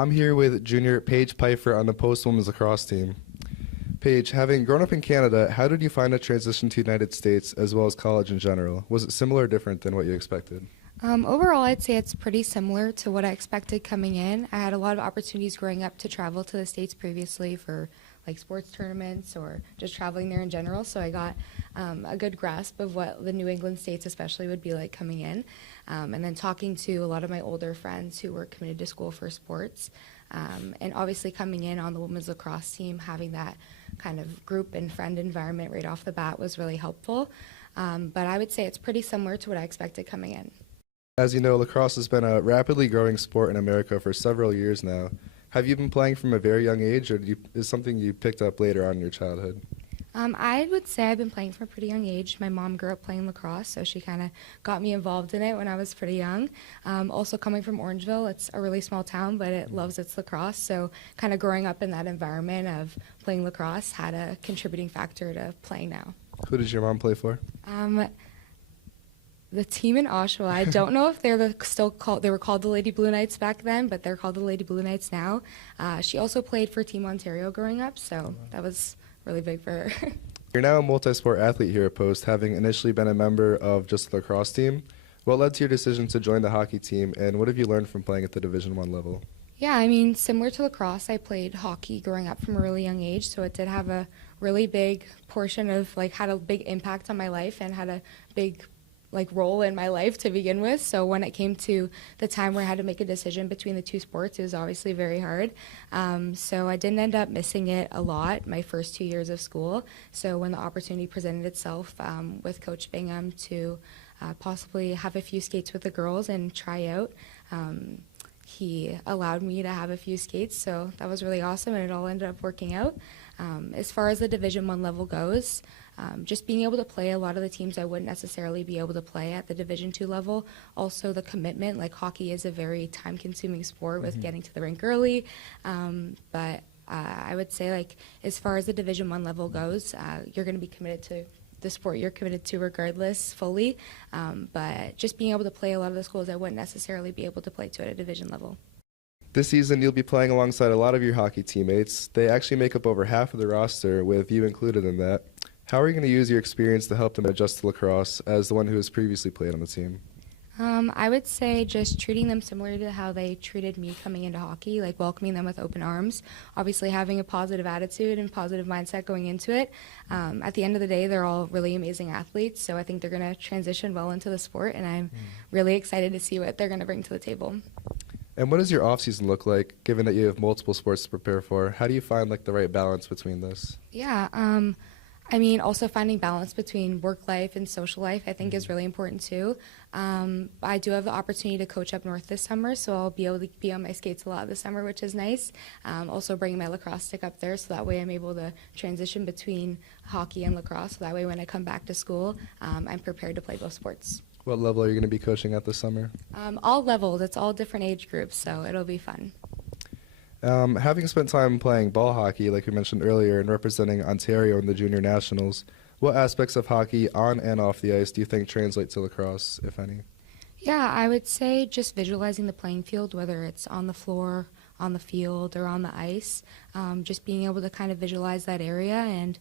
I'm here with junior Paige Pipher on the post-women's lacrosse team. Paige, having grown up in Canada, how did you find the transition to the United States as well as college in general? Was it similar or different than what you expected? Overall, I'd say it's pretty similar to what I expected coming in. I had a lot of opportunities growing up to travel to the States previously for like sports tournaments or just traveling there in general, so I got a good grasp of what the New England states especially would be like coming in. And then talking to a lot of my older friends who were committed to school for sports. And obviously coming in on the women's lacrosse team, having that kind of group and friend environment right off the bat was really helpful. But I would say it's pretty similar to what I expected coming in. As you know, lacrosse has been a rapidly growing sport in America for several years now. Have you been playing from a very young age, or is something you picked up later on in your childhood? I would say I've been playing from a pretty young age. My mom grew up playing lacrosse, so she kind of got me involved in it when I was pretty young. Also coming from Orangeville, it's a really small town, but it loves its lacrosse, so kind of growing up in that environment of playing lacrosse had a contributing factor to playing now. Who did your mom play for? The team in Oshawa, I don't know if they're they were called the Lady Blue Knights back then, but they're called the Lady Blue Knights now. She also played for Team Ontario growing up, so that was really big for her. You're now a multi-sport athlete here at Post, having initially been a member of just the lacrosse team. What led to your decision to join the hockey team, and what have you learned from playing at the Division I level? Yeah, I mean, similar to lacrosse, I played hockey growing up from a really young age, so it did have a really big portion of, had a big impact on my life and had a big role in my life to begin with. So when it came to the time where I had to make a decision between the two sports, it was obviously very hard. So I didn't end up missing it a lot my first 2 years of school. So when the opportunity presented itself with Coach Bingham to possibly have a few skates with the girls and try out, he allowed me to have a few skates, so that was really awesome, and it all ended up working out. As far as the Division I level goes, just being able to play a lot of the teams I wouldn't necessarily be able to play at the Division II level. Also the commitment, hockey is a very time-consuming sport with getting to the rink early, but I would say as far as the Division I level goes, you're going to be committed to the sport you're committed to regardless fully, but just being able to play a lot of the schools I wouldn't necessarily be able to play to at a division level. This season, you'll be playing alongside a lot of your hockey teammates. They actually make up over half of the roster, with you included in that. How are you going to use your experience to help them adjust to lacrosse as the one who has previously played on the team? I would say just treating them similar to how they treated me coming into hockey, welcoming them with open arms, obviously having a positive attitude and positive mindset going into it. At the end of the day, they're all really amazing athletes, so I think they're going to transition well into the sport, and I'm really excited to see what they're going to bring to the table. And what does your off-season look like, given that you have multiple sports to prepare for? How do you find the right balance between this? Yeah, also finding balance between work life and social life I think is really important too. I do have the opportunity to coach up north this summer, so I'll be able to be on my skates a lot this summer, which is nice. Also bringing my lacrosse stick up there, so that way I'm able to transition between hockey and lacrosse, so that way when I come back to school, I'm prepared to play both sports. What level are you going to be coaching at this summer? All levels. It's all different age groups, so it'll be fun. Having spent time playing ball hockey, like you mentioned earlier, and representing Ontario in the Junior Nationals, what aspects of hockey on and off the ice do you think translate to lacrosse, if any? Yeah, I would say just visualizing the playing field, whether it's on the floor, on the field, or on the ice. Just being able to kind of visualize that area and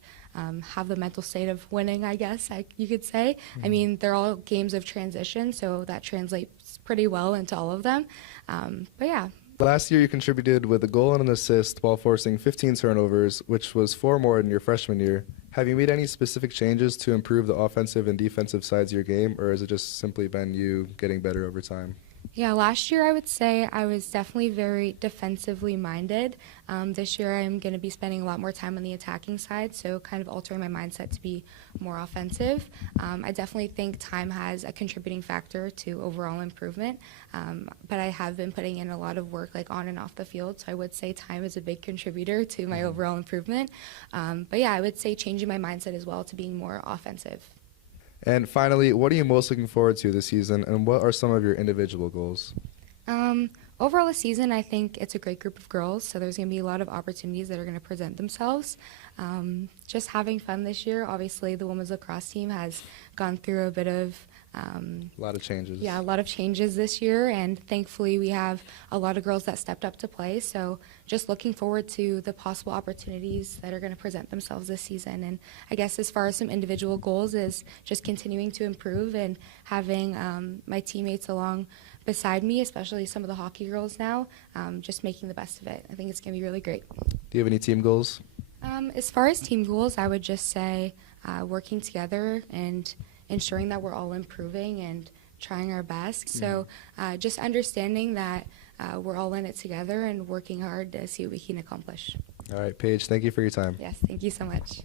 have the mental state of winning, I guess you could say. I mean, they're all games of transition, so that translates pretty well into all of them. But yeah. Last year, you contributed with a goal and an assist while forcing 15 turnovers, which was 4 more in your freshman year. Have you made any specific changes to improve the offensive and defensive sides of your game, or has it just simply been you getting better over time? Yeah, last year I would say I was definitely very defensively minded. This year I'm going to be spending a lot more time on the attacking side, so kind of altering my mindset to be more offensive. I definitely think time has a contributing factor to overall improvement, but I have been putting in a lot of work on and off the field, so I would say time is a big contributor to my overall improvement. But yeah, I would say changing my mindset as well to being more offensive. And finally, what are you most looking forward to this season, and what are some of your individual goals? Overall this season, I think it's a great group of girls, so there's going to be a lot of opportunities that are going to present themselves. Just having fun this year. Obviously, the women's lacrosse team has gone through a bit of A lot of changes. Yeah, a lot of changes this year, and thankfully we have a lot of girls that stepped up to play. So just looking forward to the possible opportunities that are going to present themselves this season. And I guess as far as some individual goals is just continuing to improve and having my teammates along beside me, especially some of the hockey girls now, just making the best of it. I think it's going to be really great. Do you have any team goals? As far as team goals, I would just say working together and ensuring that we're all improving and trying our best. So just understanding that we're all in it together and working hard to see what we can accomplish. All right, Paige, thank you for your time. Yes, thank you so much.